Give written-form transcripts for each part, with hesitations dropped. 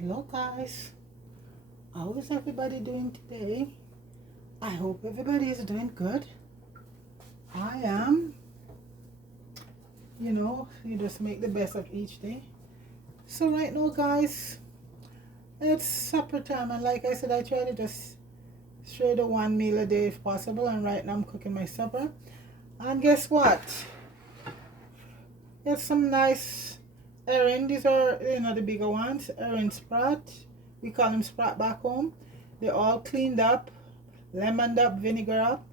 Hello guys, how is everybody doing today? I hope everybody is doing good. I am. You just make the best of each day. So right now guys, it's supper time, and like I said, I try to just share the one meal a day if possible, and right now I'm cooking my supper. And guess what? It's some nice herring. These are, the bigger ones, herring Sprat. We call them Sprat back home. They're all cleaned up, lemoned up, vinegar up,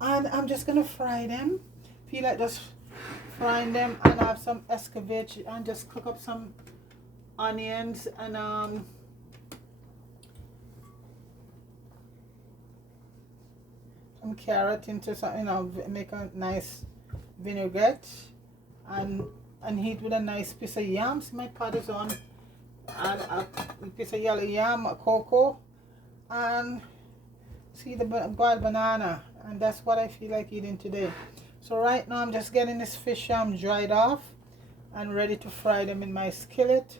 and I'm just gonna fry them. Feel like just frying them, and have some escovitch, and just cook up some onions and some carrot into some, make a nice vinaigrette, and heat with a nice piece of yams. My pot is on, and a piece of yellow yam, a cocoa, and see the boiled banana, and that's what I feel like eating today. So right now I'm just getting this fish dried off and ready to fry them in my skillet,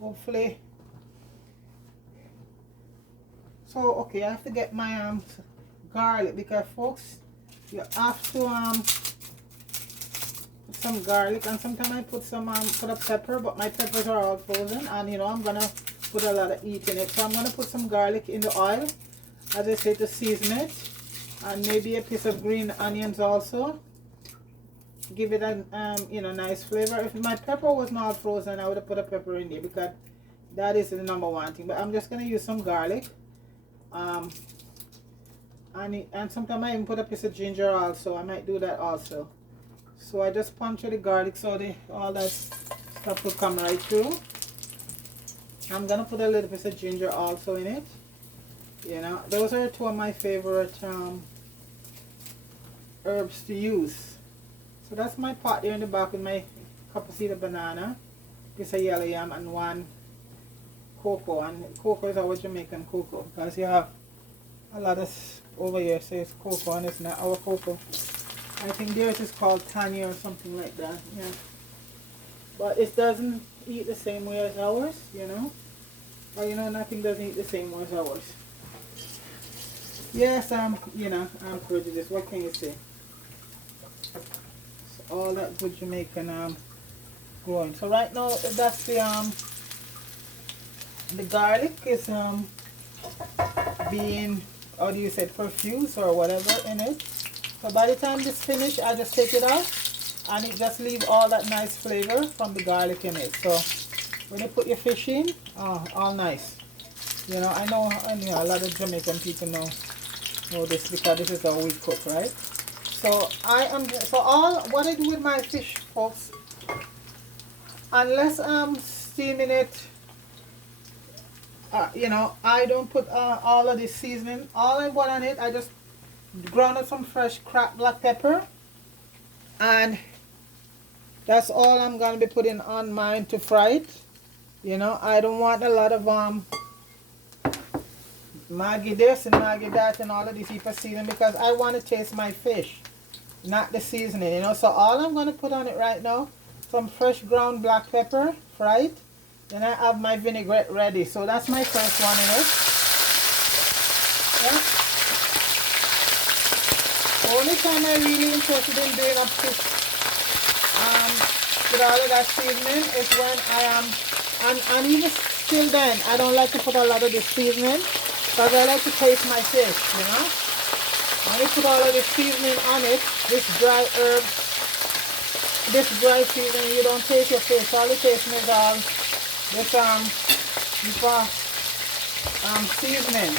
hopefully. So okay, I have to get my garlic, because folks, you have to put some garlic, and sometimes I put some put a pepper, but my peppers are all frozen, and I'm gonna put a lot of heat in it, so I'm gonna put some garlic in the oil, as I say, to season it, and maybe a piece of green onions also, give it a nice flavor. If my pepper was not frozen, I would have put a pepper in there, because that is the number one thing. But I'm just gonna use some garlic, and sometimes I even put a piece of ginger also. I might do that also. So I just puncture the garlic so all that stuff will come right through. I'm gonna put a little piece of ginger also in it. Those are two of my favorite herbs to use. So that's my pot there in the back with my cup of seed of banana, piece of yellow yam, and one cocoa. And cocoa is our Jamaican cocoa, because you have a lot of over here says cocoa, and it's not our cocoa. I think theirs is called Tanya or something like that. Yeah, but it doesn't eat the same way as ours. Or nothing doesn't eat the same way as ours. Yes, I'm prejudiced. What can you say? All that good Jamaican growing. So right now that's the garlic is being, how do you say, perfused or whatever in it. So by the time this finish, I just take it out, and it just leave all that nice flavor from the garlic in it. So when you put your fish in, all nice. I know a lot of Jamaican people know this, because this is how we cook, right? So all what I do with my fish, folks, unless I'm steaming it, I don't put all of this seasoning. All I want on it, I just ground up some fresh cracked black pepper, and that's all I'm gonna be putting on mine to fry it. I don't want a lot of Maggi this and Maggi that and all of these people seasoning, because I want to taste my fish, not the seasoning. So all I'm gonna put on it right now, some fresh ground black pepper, fried. Then I have my vinaigrette ready. So that's my first one in it. Yeah. The only time I'm really interested in doing up fish with all of that seasoning is when I am, and even still then, I don't like to put a lot of the seasoning, because I like to taste my fish, When you put all of the seasoning on it, this dry herb, this dry seasoning, you don't taste your fish. All the tasting is all this seasoning,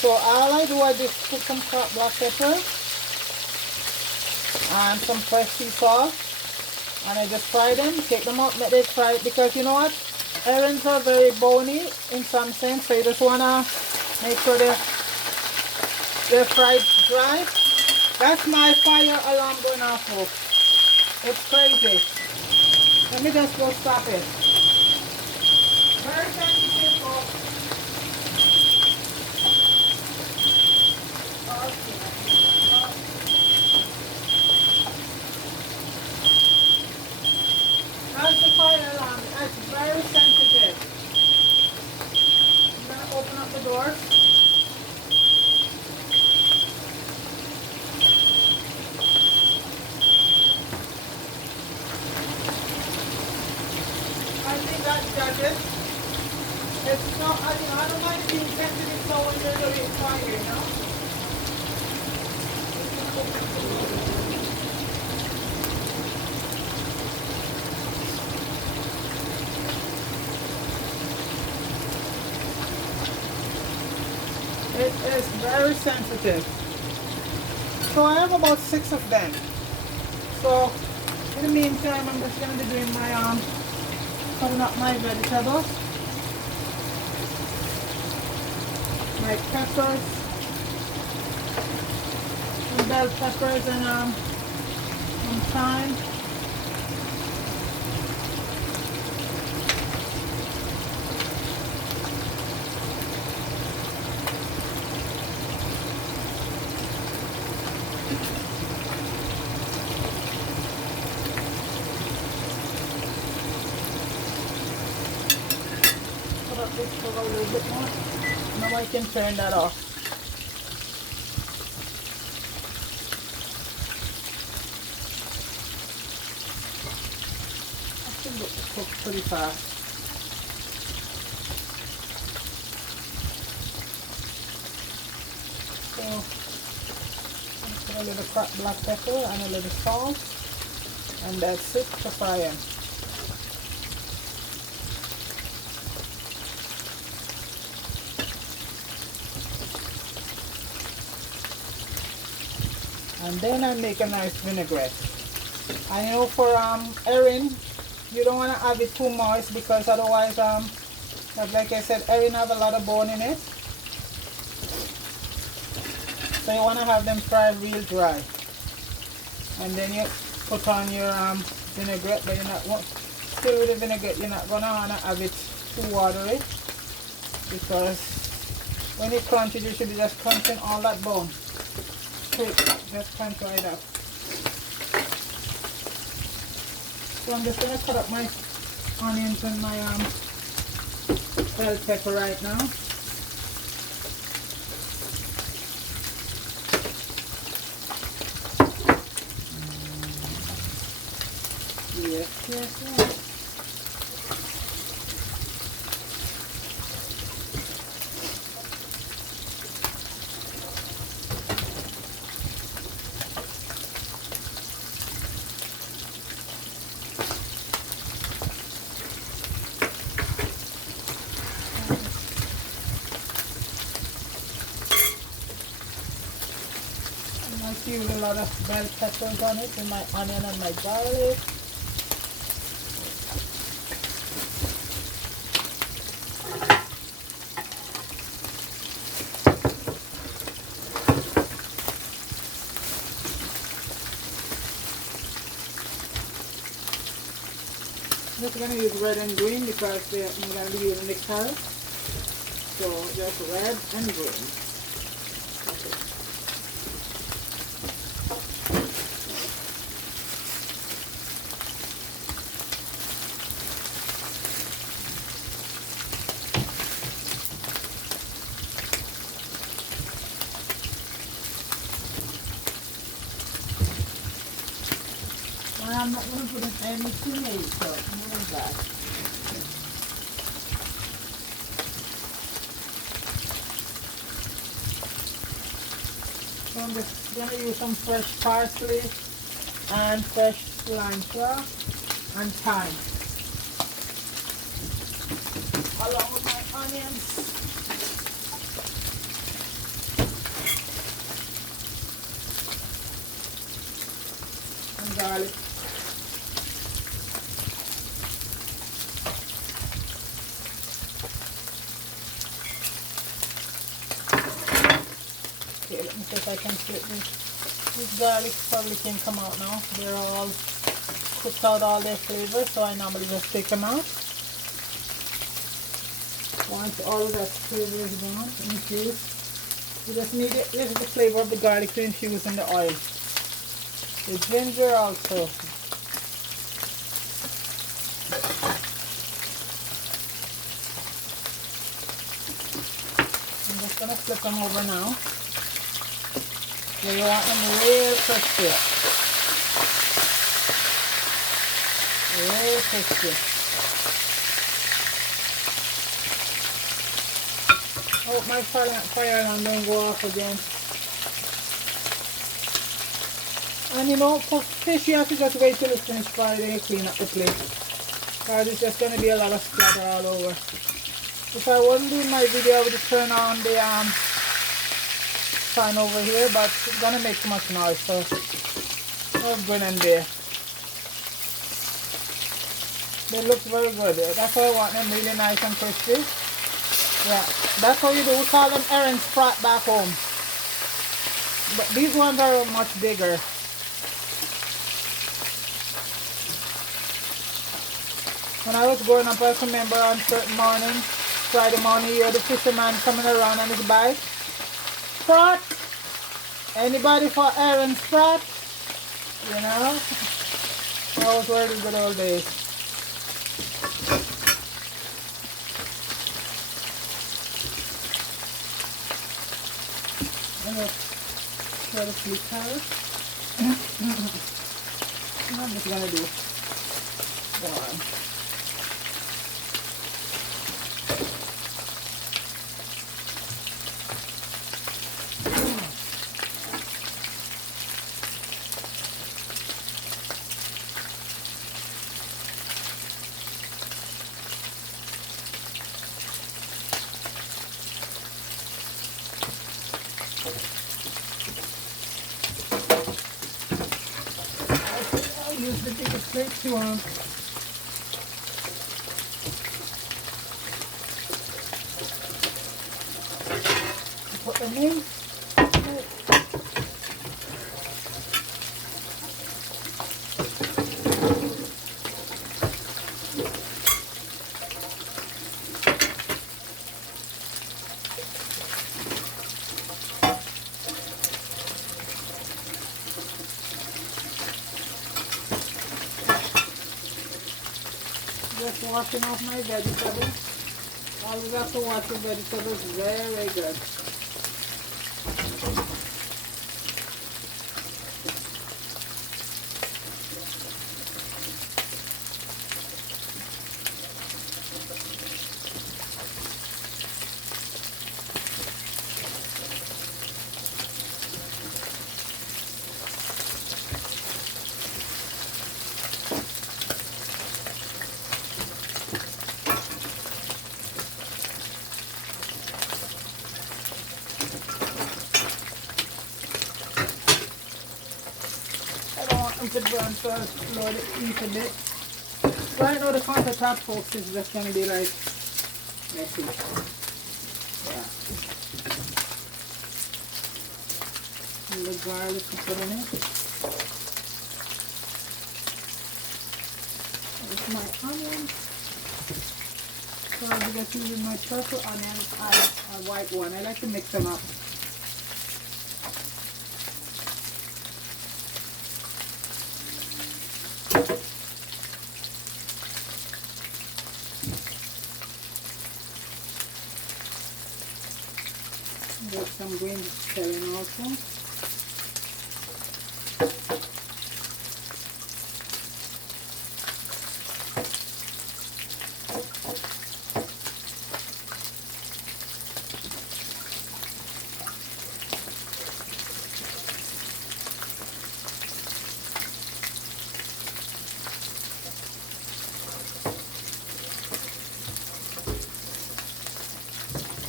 So all I do, I just put some black pepper and some fresh sea salt, and I just fry them, take them out, make them fry, because you know what, herrings are very bony in some sense, so you just wanna make sure they're fried dry. That's my fire alarm going off, folks. It's crazy. Let me just go stop it. Very sensitive, folks. That's the fire alarm. That's very sensitive. that judges. It's not, I don't mind being sensitive so when you're doing it fire, you know? It is very sensitive. So I have about 6 of them. So in the meantime, I'm just going to be doing my cutting up my vegetables, my peppers, some bell peppers, and some thyme. This for a little bit more. Now I can turn that off. I think it will cook pretty fast. So I'm just put a little black pepper and a little salt, and that's it for frying. And then I make a nice vinaigrette. I know for herring, you don't want to have it too moist because otherwise, like I said, herring have a lot of bone in it. So you want to have them fried real dry. And then you put on your vinaigrette, but you're not still with the vinaigrette. You're not gonna want to have it too watery because when you crunch it, you should be just crunching all that bone. Just crunch right up. So I'm just gonna cut up my onions and my bell pepper right now. Yes. I use a lot of bell peppers on it, and my onion and my garlic. I'm just going to use red and green because I'm going to be using the carrot. So just red and green. I'm not going to put in any tomato, so none of that. So I'm just going to use some fresh parsley and fresh cilantro and thyme, along with my onions. And garlic. Okay, let me see if I can split this garlic probably can come out now. They're all cooked out all their flavors, so I normally just take them out. Once all of that flavor is gone, infused, you just need it. This is the flavor of the garlic to infuse in the oil. The ginger also. I'm just going to flip them over now. You want them real crispy. Real crispy. hope my fire alarm don't go off again. And you know, for fish you have to just wait till it's finished fry, then you clean up the plate. Because it's just going to be a lot of splatter all over. If I wasn't doing my video, I would turn on the fan over here, but it's going to make too much noise, so no good in there. They look very good. That's why I want them really nice and crispy. Yeah, that's how you do. We call them Aaron Sprat back home. But these ones are much bigger. When I was growing up, I remember on certain mornings, Friday morning, you hear the fisherman coming around on his bike. Sprat! Anybody for Aaron Sprat? You know? Those were the good old days. I'm going to try to flip carrot. I'm just going to do one. Use the biggest plate to put them in. Just washing off my vegetables. Always have to wash your vegetables very good. To burn, so I'll lower the heat a bit. Right now the countertop, folks, is just going to be like messy. Yeah. And the garlic to put in it. There's my onion. So I'll be just using my purple onion and a white one. I like to mix them up. Got some green selling also.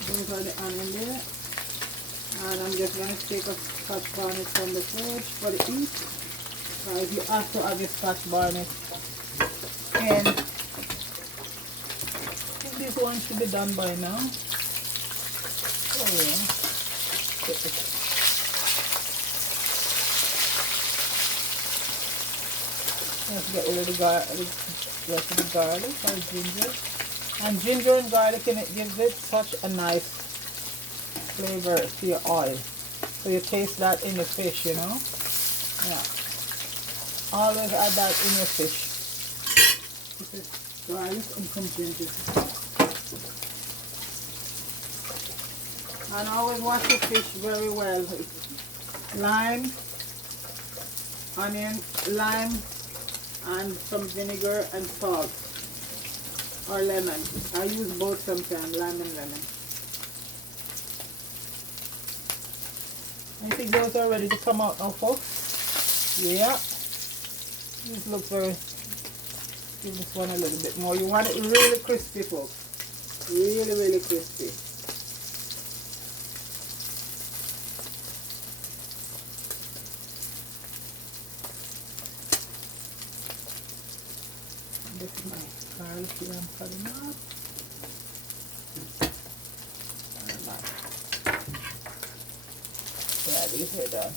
Those are the onion there. And I'm just going to take a scotch bonnet from the fridge for the heat. You have to have your scotch bonnet. And I think this one should be done by now. Oh yeah. Let's get rid of the rest of the garlic or ginger. And ginger and garlic, and it gives it such a nice flavor to your oil, so you taste that in the fish, you know. Yeah, always add that in your fish. This is garlic and some ginger, and always wash your fish very well. Lime, onion, lime, and some vinegar and salt or lemon. I use both sometimes, lime and lemon. I think those are ready to come out now, folks. Yeah. This looks very... Give this one a little bit more. You want it really crispy, folks. Really, really crispy. This is my garlic here I'm cutting up. Yeah, these are done.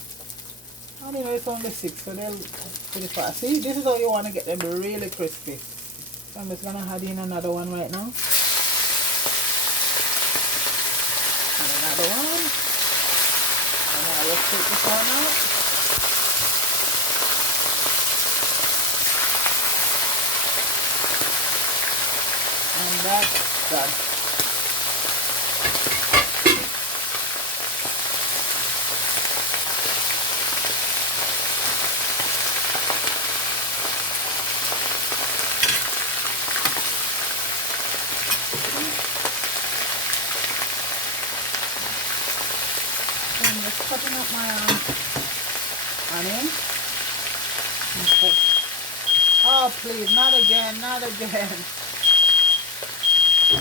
I mean, it's only 6, so they're pretty fast. See, this is how you want to get them really crispy. So I'm just going to add in another one right now. And another one. And now let's take this one out. And that's done. Cutting up my onion. Okay. Oh please, not again, not again.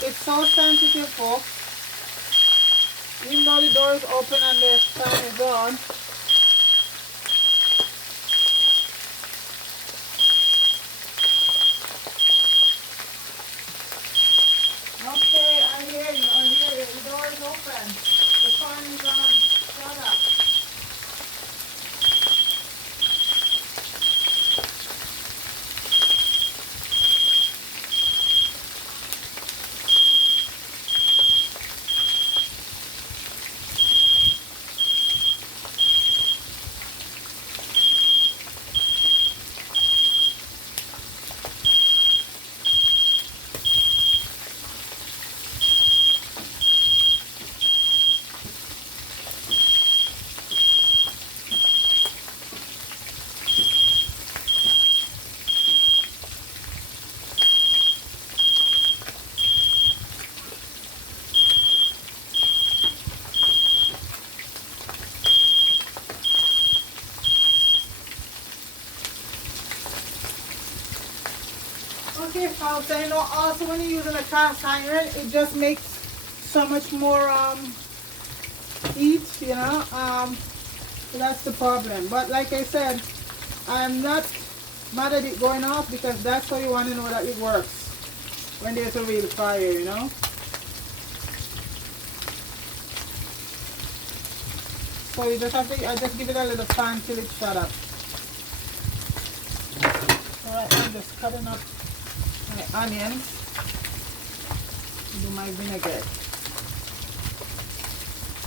It's so sensitive, folks. Even though the door is open and the fan is on. Okay, I hear you, I hear you. The door is open. The fan is on. Shut up. Okay, folks, I know also when you're using a cast iron, it just makes so much more heat, you know. So that's the problem. But like I said, I'm not mad at it going off because that's how you want to know that it works when there's a real fire, you know. So you just have to, I just give it a little time till it shut up. Alright, I'm just cutting up my onions, do my vinaigrette,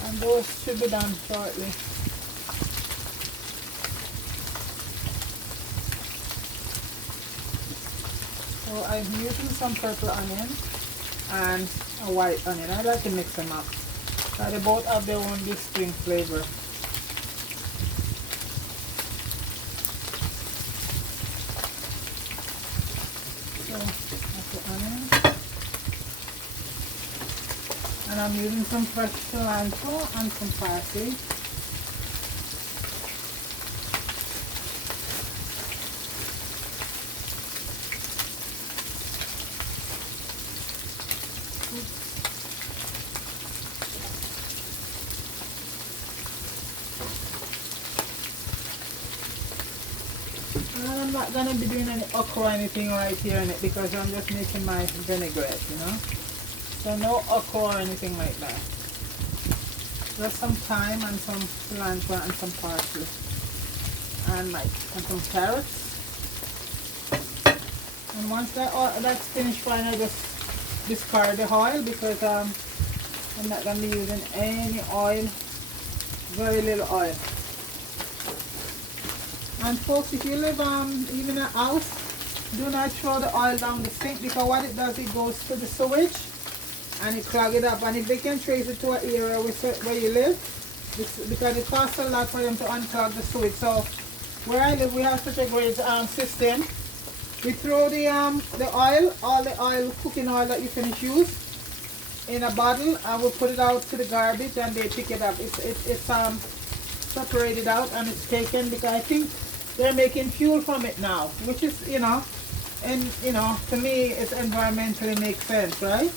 and those should be done shortly. So I'm using some purple onion and a white onion. I like to mix them up. So they both have their own distinct flavor. And I'm using some fresh cilantro and some parsley. And I'm not going to be doing any okra or anything right here in it because I'm just making my vinaigrette, you know. So no okra or anything like that. Just some thyme and some cilantro and some parsley. And some carrots. And once that's finished frying, I just discard the oil because I'm not going to be using any oil. Very little oil. And folks, if you live even in a house, do not throw the oil down the sink because what it does, it goes to the sewage and it clog it up. And if they can trace it to an area where you live, because it costs a lot for them to unclog the sewage. So where I live, we have such a great system. We throw the oil, all the oil, cooking oil that you finish use, in a bottle, and we'll put it out to the garbage and they pick it up. separated out and it's taken, because I think they're making fuel from it now, which is, you know, and you know, to me it's environmentally makes sense, right?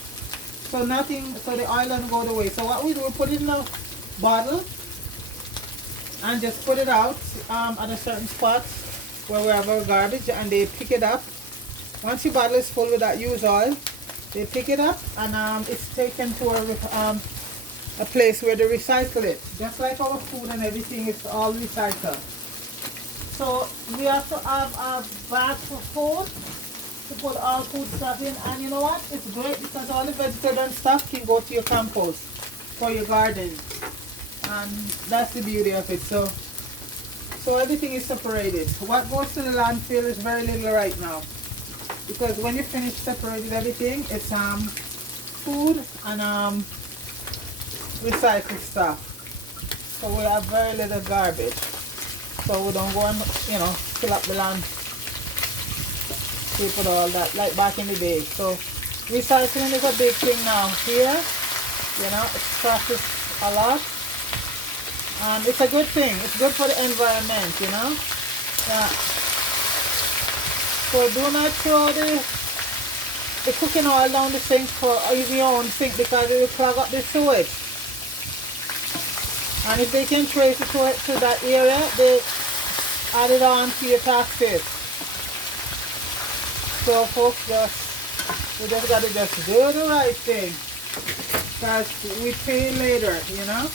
So nothing, so the oil doesn't go away. So what we do, we put it in a bottle and just put it out at a certain spot where we have our garbage, and they pick it up. Once your bottle is full with that used oil, they pick it up and it's taken to a place where they recycle it. Just like our food and everything, it's all recycled. So we have to have a bag for food to put all food stuff in, and you know what? It's great because all the vegetable and stuff can go to your compost for your garden, and that's the beauty of it. So everything is separated. What goes to the landfill is very little right now, because when you finish separating everything, it's food and recycled stuff. So we have very little garbage. So we don't go and, you know, fill up the land, put all that like back in the day. So recycling is a big thing now here. You know, it crosses a lot. It's a good thing. It's good for the environment, you know. Yeah. So do not throw the cooking oil down the sink for your own sink, because it will clog up the sewage. And if they can trace it to that area, they add it on to your taxes. So folks, we just got to just do the right thing, because we pay later, you know.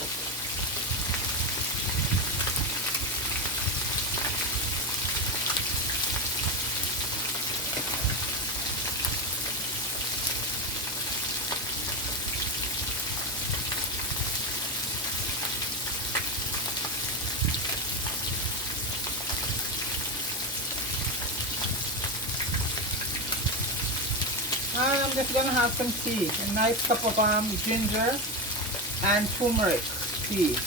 I'm just gonna have some tea, a nice cup of ginger and turmeric tea.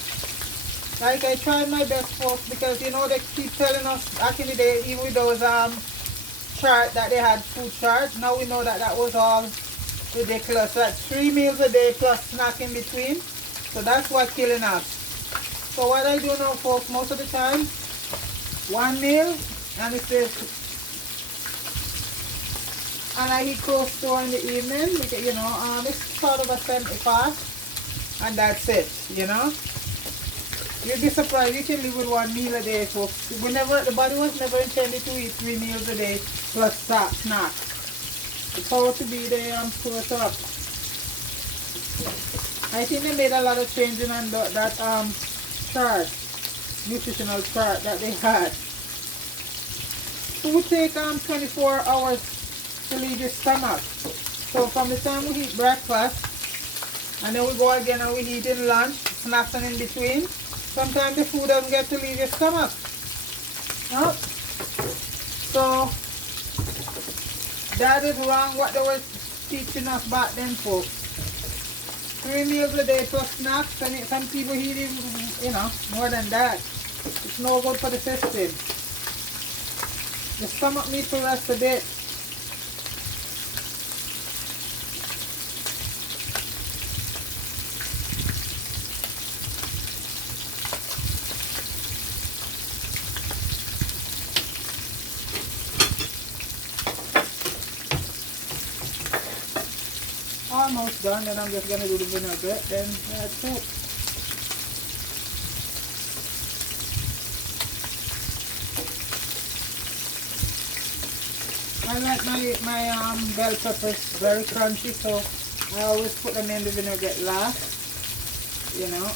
Like, I tried my best, folks, because you know they keep telling us back in the day, even with those chart that they had, food chart. Now we know that that was all ridiculous. That's 3 meals a day plus snack in between. So that's what's killing us. So what I do now, folks, most of the time, 1 meal, and it's this. And I eat close to in the evening, because, you know, it's sort of a 70 fast, and that's it, you know. You'd be surprised, you can live with 1 meal a day. So the body was never intended to eat 3 meals a day plus snack. It's how to be the source up. I think they made a lot of changing on that chart, nutritional chart that they had. It would take 24 hours to leave your stomach. So from the time we eat breakfast, and then we go again and we eat in lunch, snacks and in between, sometimes the food doesn't get to leave your stomach. No? So that is wrong what they were teaching us back then, folks. 3 meals a day plus snacks, and some people eat even, you know, more than that. It's no good for the system. The stomach needs to rest a bit. Almost done, then I'm just going to do the vinaigrette, then that's it. I like my bell peppers very crunchy, so I always put them in the vinaigrette last, you know.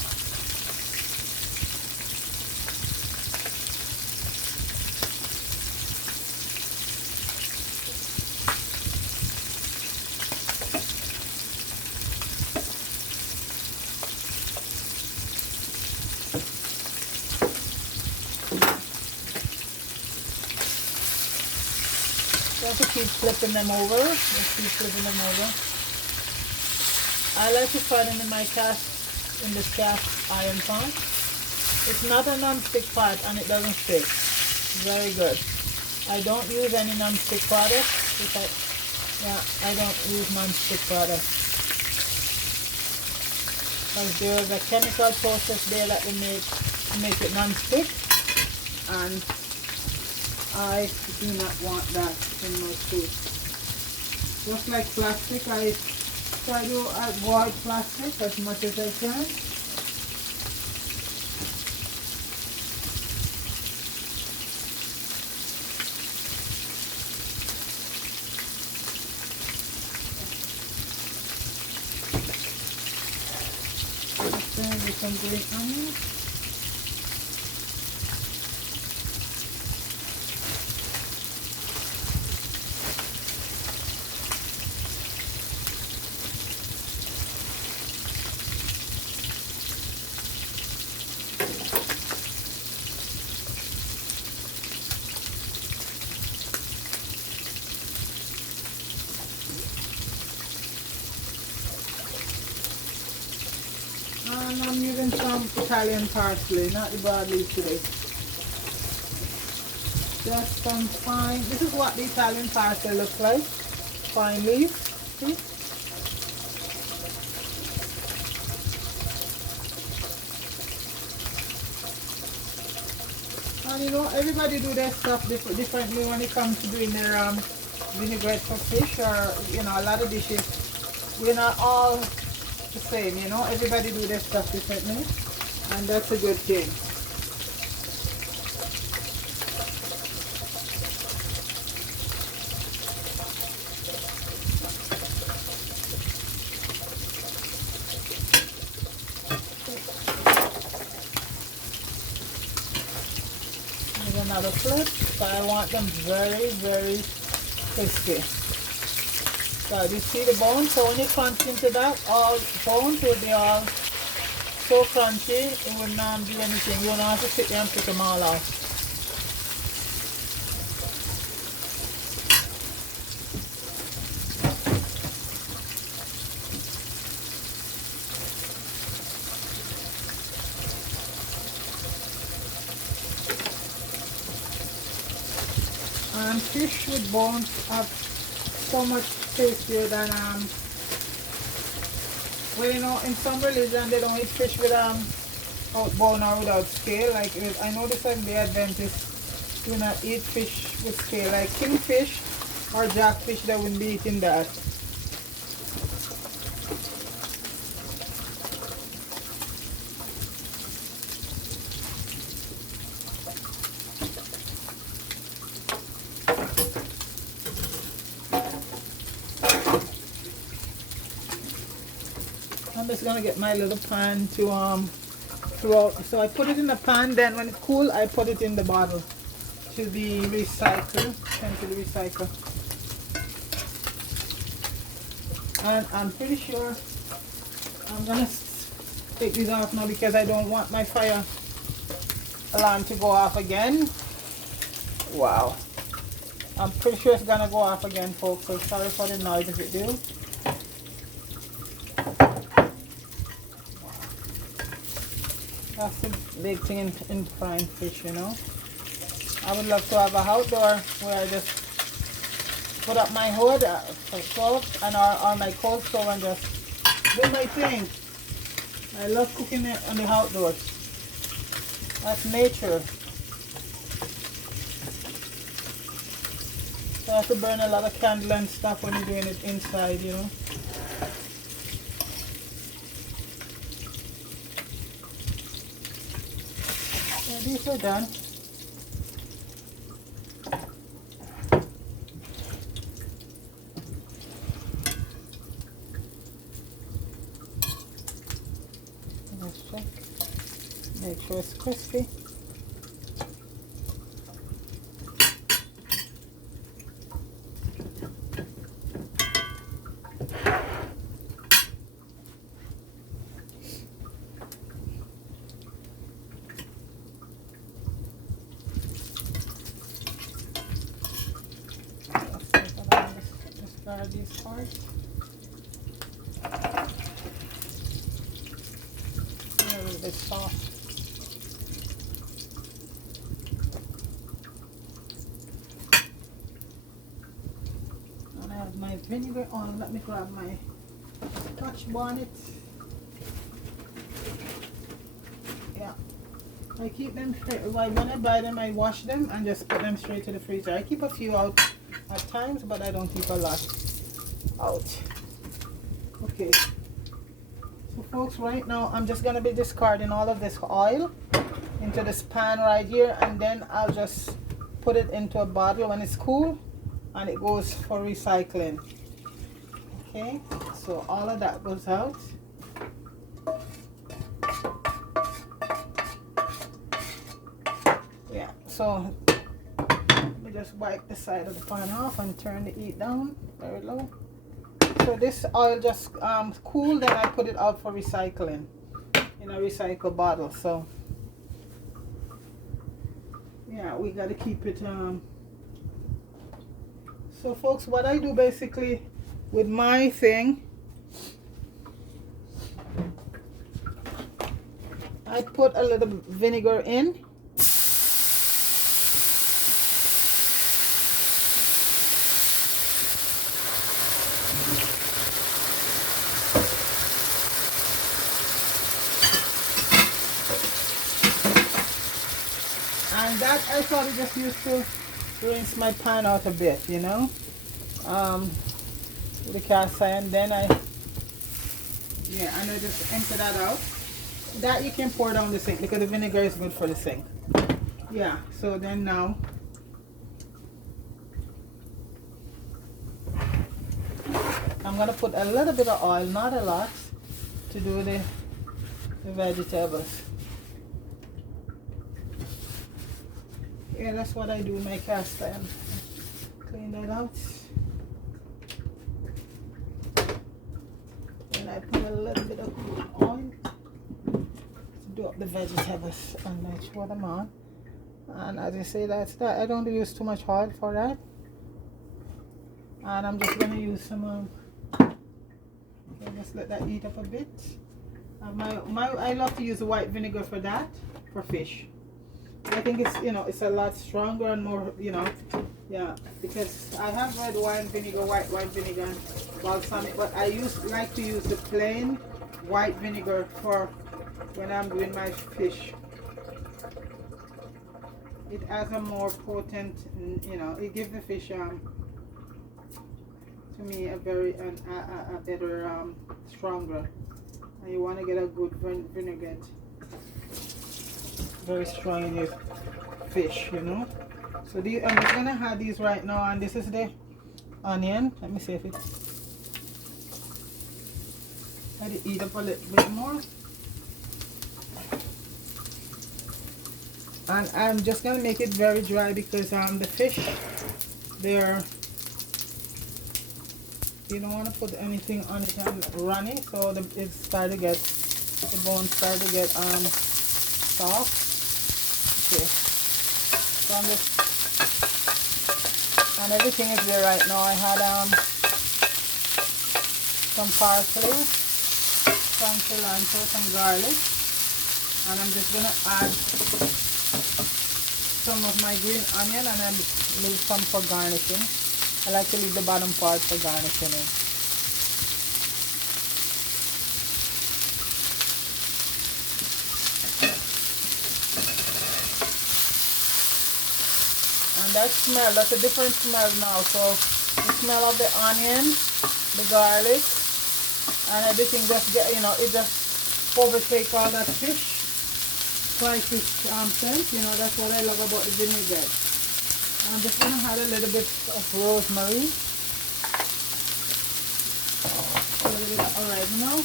You have to keep flipping them over. Just keep flipping them over. I like to fry them in my this cast iron pan. It's not a non-stick pot and it doesn't stick. Very good. I don't use any non-stick products. I don't use non-stick products. Because there's a chemical process there that they make make it non-stick, and I do not want that in my food. Just like plastic, I try to avoid plastic as much as I can. Then with some green onions. And I'm using some Italian parsley, not the broad leaf today. Just some fine, this is what the Italian parsley looks like. Fine leaves. See? And you know, everybody do their stuff differently when it comes to doing their vinaigrette for fish, or you know, a lot of dishes. We're not all the same, you know, everybody do their stuff differently, and that's a good thing. Here's another flip, but I want them very, very crispy. So you see the bone, so when you crunch into that, all bones will be all so crunchy, it will not do anything. You don't have to sit there and pick them all off. And fish with bones have so much tastier than well, you know, in some religion they don't eat fish with out bone or without scale. Like I noticed that the Adventists do not eat fish with scale, like kingfish or jackfish, they wouldn't be eating that. I'm just gonna get my little pan to throw out. So I put it in the pan, then when it's cool I put it in the bottle to be recycled, sent to the recycle. And I'm pretty sure I'm gonna take these off now because I don't want my fire alarm to go off again. Wow, I'm pretty sure it's gonna go off again, folks, so sorry for the noise if it do. That's the big thing in frying fish, you know. I would love to have a outdoor where I just put up my hood stove and or my cold stove and just do my thing. I love cooking it on the outdoors. That's nature. So I have to burn a lot of candle and stuff when you're doing it inside, you know. Yeah, these are done. Let's check. Make sure it's crispy. Discard these parts. They're a little bit soft. And I have my vinegar on. Let me grab my Scotch bonnet. Yeah, I keep them when I buy them, I wash them and just put them straight to the freezer. I keep a few out at times, but I don't keep a lot out. Okay. So folks, right now I'm just gonna be discarding all of this oil into this pan right here, and then I'll just put it into a bottle when it's cool, and it goes for recycling. Okay, so all of that goes out. Yeah, so let me just wipe the side of the pan off and turn the heat down very low. So this oil just cool, then I put it out for recycling in a recycle bottle. So yeah, we got to keep it. So folks, what I do basically with my thing, I put a little vinegar in. And that I sort of just used to rinse my pan out a bit, you know, with the cast iron. Then I just empty that out. That you can pour down the sink because the vinegar is good for the sink. Yeah, so then now I'm gonna put a little bit of oil, not a lot, to do the vegetables. Yeah, that's what I do in my cast iron. Clean that out. And I put a little bit of oil to do up the vegetables, and I throw them on. And as I say, that's that. I don't use too much oil for that. And I'm just gonna use some okay, just let that heat up a bit. I love to use the white vinegar for that, for fish. I think it's, you know, it's a lot stronger and more, you know, yeah, because I have red wine vinegar, white wine vinegar, balsamic, but I like to use the plain white vinegar for when I'm doing my fish. It has a more potent, you know, it gives the fish to me a very a better stronger, and you want to get a good vinaigrette, very strong in your fish, you know. So I'm just gonna add these right now, and this is the onion. Let me see if it's, let it eat up a little bit more. And I'm just gonna make it very dry because the fish, you don't want to put anything on it and runny, so the bones start to get soft. Okay, so I'm just, and everything is there right now. I had some parsley, some cilantro, some garlic, and I'm just gonna add some of my green onion, and then leave some for garnishing. I like to leave the bottom part for garnishing it. And that smell, that's a different smell now. So the smell of the onion, the garlic, and everything just get, you know, it just overtake all that fish, fried fish scent. You know, that's what I love about the vinaigrette. I'm just gonna add a little bit of rosemary, a little bit of oregano.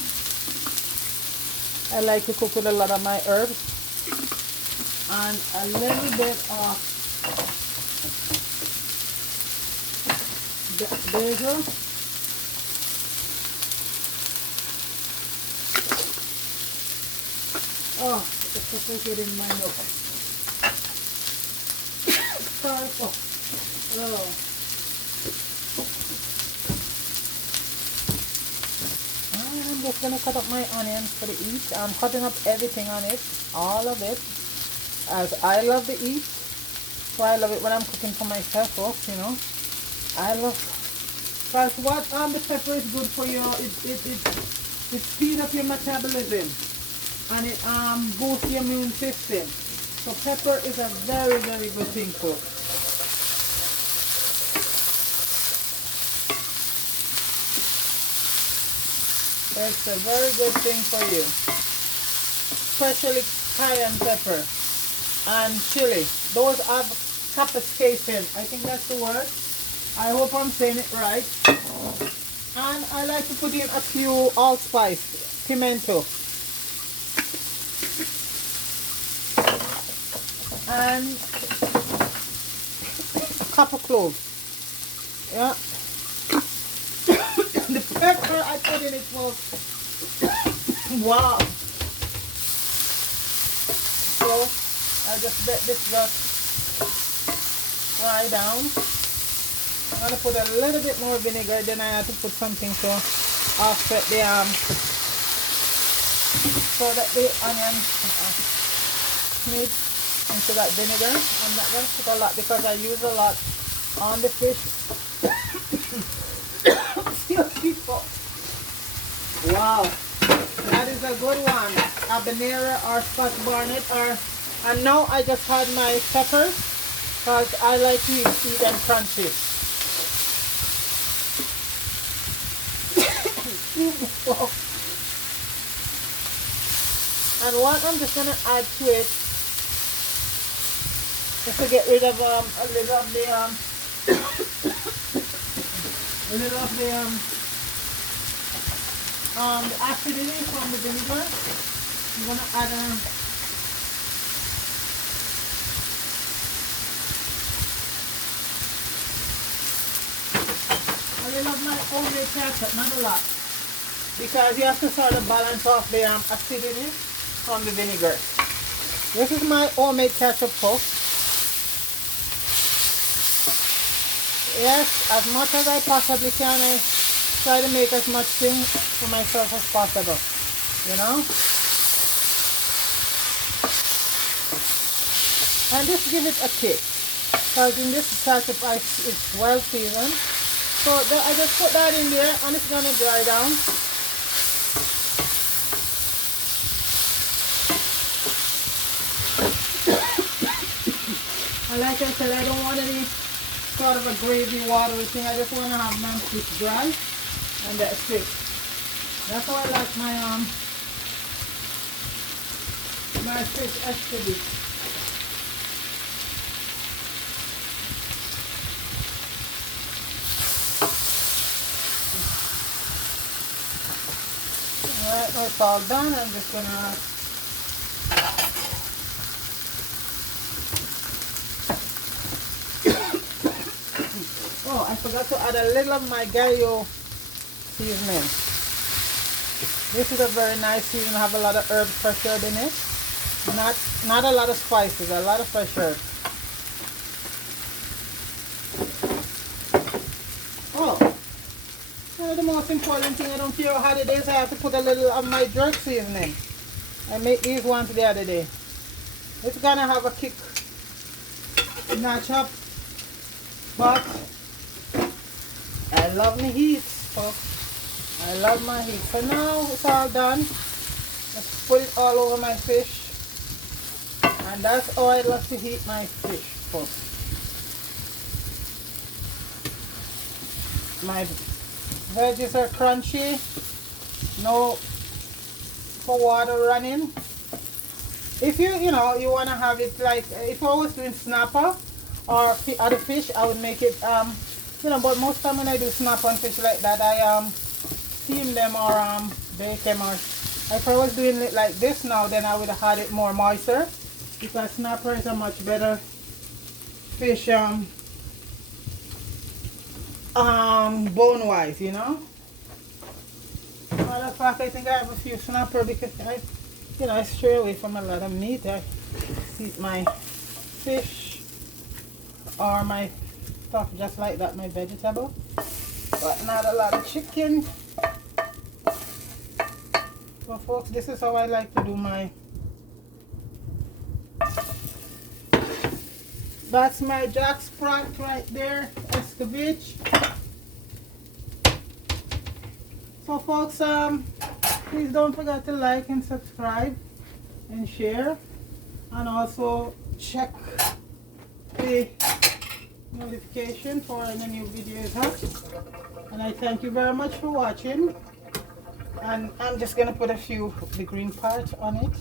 I like to cook with a lot of my herbs, and a little bit of basil. Oh, the pepper get in my nose. Sorry. Oh. I'm just gonna cut up my onions for the eat. I'm cutting up everything on it, all of it, as I love to eat. So I love it when I'm cooking for myself, folks. You know, I love. Because what the pepper is good for you, it speeds up your metabolism, and it boosts your immune system. So pepper is a very, very good thing, folks. It's a very good thing for you. Especially cayenne pepper and chili. Those have capsaicin. I think that's the word. I hope I'm saying it right. And I like to put in a few allspice, pimento. And a cup of cloves. Yeah. The pepper I put in it was wow. So I just let this just fry down. I'm gonna put a little bit more vinegar, then I have to put something to offset the so that the onion mix into that vinegar. I'm not gonna put a lot because I use a lot on the fish. Wow, that is a good one. Habanero or Scotch bonnet, and now I just had my peppers because I like to eat them crunchy. And what I'm just gonna add to it just to get rid of a little of the acidity from the vinegar. I'm gonna add a little of my homemade ketchup, not a lot, because you have to sort of balance off the acidity from the vinegar. This is my homemade ketchup, folks. Yes, as much as I possibly can, I try to make as much thing for myself as possible, you know. And just give it a kick, because in this ketchup it's well seasoned. So I just put that in there and it's gonna dry down. And like I said, I don't want any sort of a gravy watery thing. I just want to have my fish dry, and that's it. That's how I like my fish extra big. Alright, now it's all done. I'm just gonna oh, I forgot to add a little of my gallo seasoning. This is a very nice season. Have a lot of herbs, fresh herb in it. Not a lot of spices, a lot of fresh herbs. Oh, the most important thing, I don't care how hot it is, I have to put a little of my jerk seasoning. I made these ones the other day. It's gonna have a kick, notch up, but I love my heat, folks. I love my heat. So now it's all done. Let's put it all over my fish. And that's how I love to heat my fish, folks. My veggies are crunchy. No water running. If you want to have it like, if I was doing snapper or other fish, I would make it but most time when I do snapper and fish like that, I steam them or bake them, or if I was doing it like this now, then I would have had it more moister, because snapper is a much better fish bone wise, you know. Matter of fact, I think I have a few snapper because I stray away from a lot of meat. I eat my fish or my stuff just like that, my vegetable, but not a lot of chicken. So folks, this is how I like to do my, that's my jack sprat right there, escovitch. So folks, please don't forget to like and subscribe and share. and also check the notification for any new videos up. And I thank you very much for watching. And I'm just gonna put a few of the green parts on it,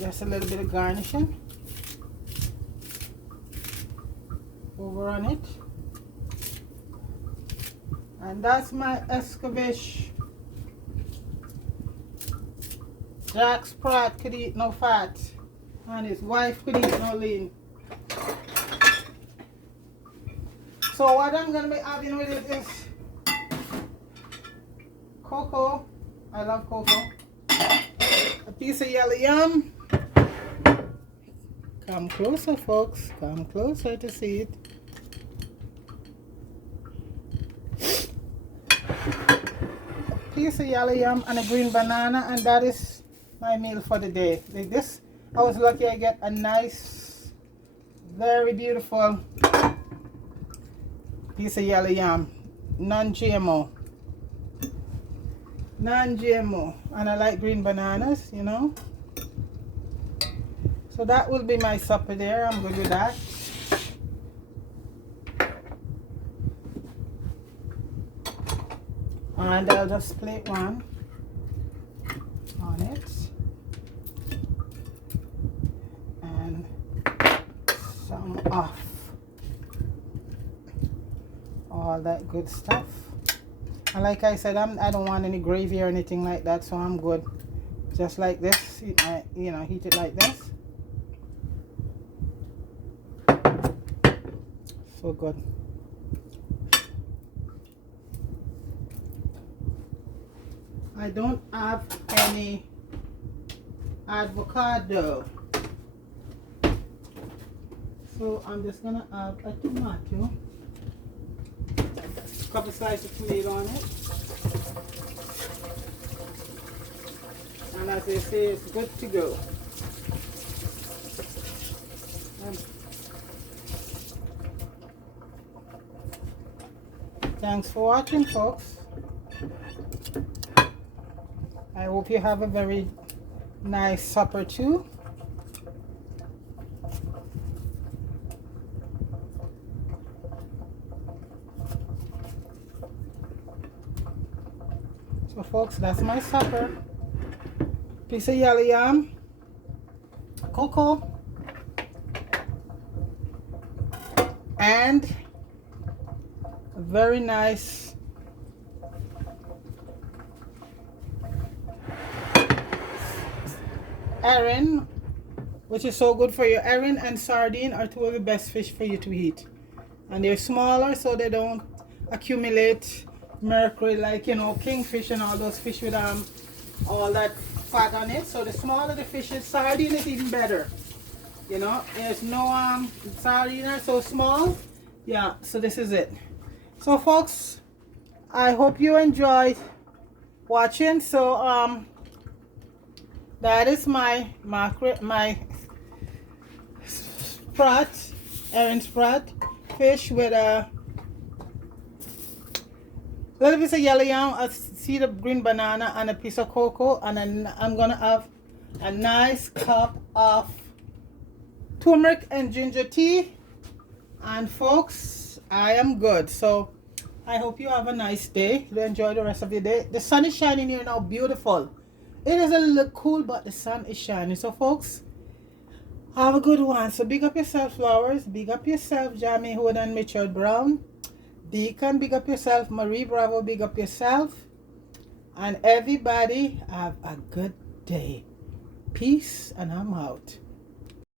just a little bit of garnishing over on it. And that's my escabeche. Jack Sprat could eat no fat, and his wife could eat no lean. So what I'm gonna be having with it is cocoa. I love cocoa. A piece of yellow yam. Come closer, folks. Come closer to see it. A piece of yellow yam and a green banana, and that is my meal for the day. Like this, I was lucky I get a nice, very beautiful piece of yellow yam, non-GMO. Non-GMO, and I like green bananas, you know. So that will be my supper there. I'm good with that. And I'll just plate one on it, and some off all that good stuff. And like I said, I don't want any gravy or anything like that, so I'm good. Just like this, you know, heat it like this. So good. I don't have any avocado, so I'm just gonna add a tomato. Couple slices of tomato on it, and as they say, it's good to go. Thanks for watching, folks. I hope you have a very nice supper too. So folks, that's my supper. Piece of yellow yam, cocoa, and a very nice herring, which is so good for you. Herring and sardine are two of the best fish for you to eat, and they're smaller so they don't accumulate mercury like, you know, kingfish and all those fish with all that fat on it. So the smaller the fish is, sardine is even better, you know. There's no sardine are so small. Yeah, so this is it. So folks, I hope you enjoyed watching. So that is my sprat, herring sprat fish with a little piece of yellow yam, a seed of green banana, and a piece of cocoa. And then I'm gonna have a nice cup of turmeric and ginger tea. And folks, I am good. So I hope you have a nice day. You enjoy the rest of your day. The sun is shining here now, beautiful. It is a little cool, but the sun is shining. So folks, have a good one. So big up yourself, Flowers. Big up yourself, Jamie Hood and Mitchell Brown. Deacon, big up yourself. Marie Bravo, big up yourself. And everybody have a good day. Peace, and I'm out.